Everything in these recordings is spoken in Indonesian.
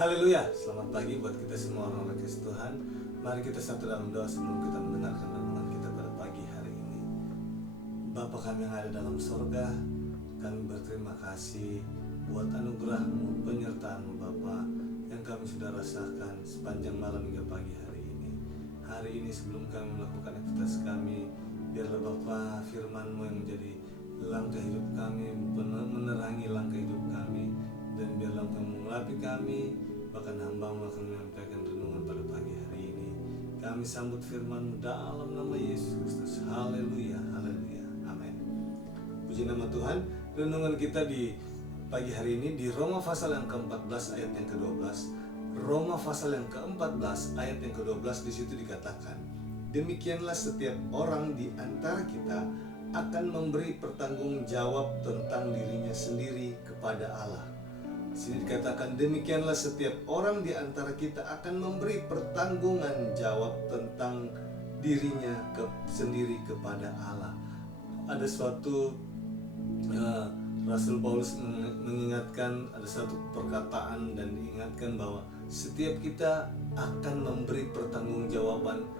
Haleluya, selamat pagi buat kita semua orang-orang Kristus Tuhan. Mari kita satu dalam doa sebelum kita mendengarkan renungan kita pada pagi hari ini. Bapa kami yang ada dalam sorga, kami berterima kasih buat anugerah-Mu, penyertaan-Mu Bapa, yang kami sudah rasakan sepanjang malam hingga pagi hari ini. Hari ini sebelum kami melakukan aktivitas kami, biarlah Bapa firman-Mu yang menjadi langkah hidup kami, menerangi langkah hidup kami, dan biarlah Engkau mengurapi kami, bahkan hamba-Mu akan menyampaikan renungan pada pagi hari ini. Kami sambut firman-Mu dalam nama Yesus Kristus. Haleluya, haleluya, amin. Puji nama Tuhan. Renungan kita di pagi hari ini di Roma pasal yang ke-14 ayat yang ke-12. Roma pasal yang ke-14 ayat yang ke-12, di situ dikatakan, demikianlah setiap orang di antara kita akan memberi pertanggungjawab tentang dirinya sendiri kepada Allah. Sini dikatakan, demikianlah setiap orang di antara kita akan memberi pertanggungan jawab tentang dirinya sendiri kepada Allah. Ada suatu Rasul Paulus mengingatkan, ada satu perkataan dan diingatkan bahwa setiap kita akan memberi pertanggungjawaban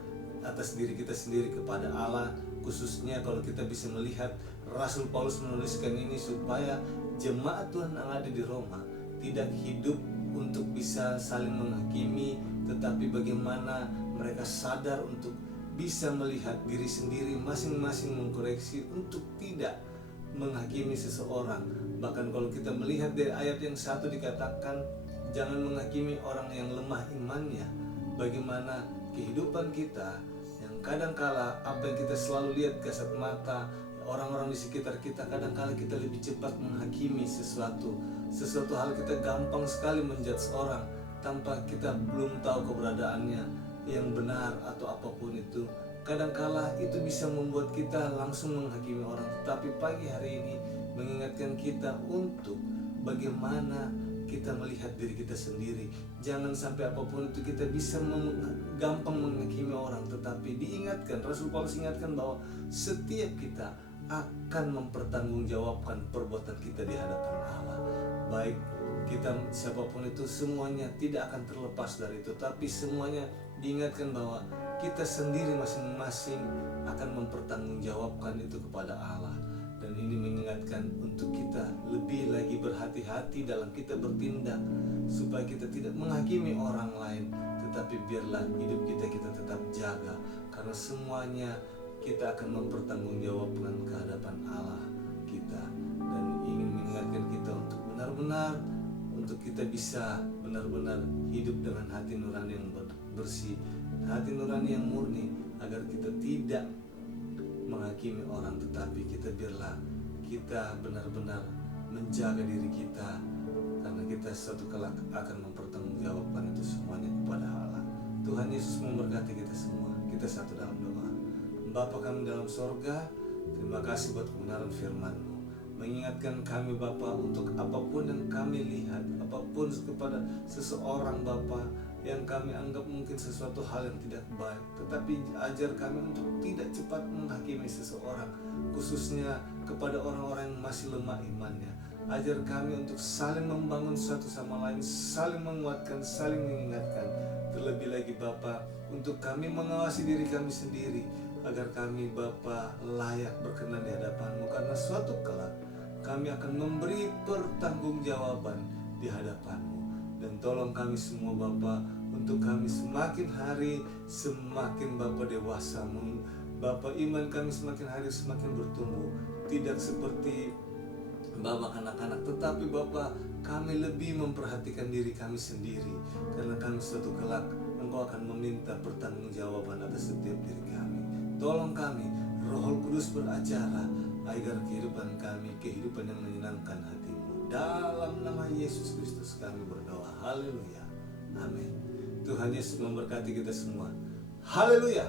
atas diri kita sendiri kepada Allah. Khususnya kalau kita bisa melihat, Rasul Paulus menuliskan ini supaya jemaat Tuhan yang ada di Roma tidak hidup untuk bisa saling menghakimi, tetapi bagaimana mereka sadar untuk bisa melihat diri sendiri, masing-masing mengkoreksi untuk tidak menghakimi seseorang. Bahkan kalau kita melihat dari ayat yang satu dikatakan, jangan menghakimi orang yang lemah imannya. Bagaimana kehidupan kita yang kadangkala apa yang kita selalu lihat kasat mata orang-orang di sekitar kita, kadangkala kita lebih cepat menghakimi sesuatu hal. Kita gampang sekali menjudge orang tanpa kita belum tahu keberadaannya yang benar atau apapun itu. Kadangkala itu bisa membuat kita langsung menghakimi orang. Tetapi pagi hari ini mengingatkan kita untuk bagaimana kita melihat diri kita sendiri. Jangan sampai apapun itu kita bisa gampang menghakimi orang. Tetapi diingatkan, Rasul Paulus ingatkan bahwa setiap kita akan mempertanggungjawabkan perbuatan kita di hadapan Allah. Baik kita siapapun itu, semuanya tidak akan terlepas dari itu. Tapi semuanya diingatkan bahwa kita sendiri masing-masing akan mempertanggungjawabkan itu kepada Allah. Dan ini mengingatkan untuk kita lebih lagi berhati-hati dalam kita bertindak, supaya kita tidak menghakimi orang lain, tetapi biarlah hidup kita tetap jaga, karena semuanya kita akan mempertanggungjawabkan ke hadapan Allah kita. Dan ingin mengingatkan kita untuk benar-benar, untuk kita bisa benar-benar hidup dengan hati nurani yang bersih, hati nurani yang murni, agar kita tidak menghakimi orang, tetapi kita biarlah kita benar-benar menjaga diri kita, karena kita suatu kelak akan mempertanggungjawabkan itu semuanya kepada Allah. Tuhan Yesus memberkati kita semua. Kita satu dalam doa. Bapa kami dalam sorga, terima kasih buat kebenaran firman-Mu, mengingatkan kami Bapa untuk apapun yang kami lihat, apapun kepada seseorang Bapa yang kami anggap mungkin sesuatu hal yang tidak baik, tetapi ajar kami untuk tidak cepat menghakimi seseorang, khususnya kepada orang-orang yang masih lemah imannya. Ajar kami untuk saling membangun satu sama lain, saling menguatkan, saling mengingatkan. Terlebih lagi Bapa, untuk kami mengawasi diri kami sendiri, agar kami Bapa layak berkenan di hadapan-Mu, karena suatu kelak kami akan memberi pertanggungjawaban di hadapan-Mu. Dan tolong kami semua Bapa, untuk kami semakin hari semakin Bapa dewasa, Bapa iman kami semakin hari semakin bertumbuh, tidak seperti Bapa anak-anak, tetapi Bapa kami lebih memperhatikan diri kami sendiri, karena kami suatu kelak Engkau akan meminta pertanggungjawaban atas setiap diri kami. Tolong kami, Roh Kudus beracara agar kehidupan kami kehidupan yang menyenangkan hati-Mu. Dalam nama Yesus Kristus kami berdoa. Haleluya. Amin. Tuhan Yesus memberkati kita semua. Haleluya.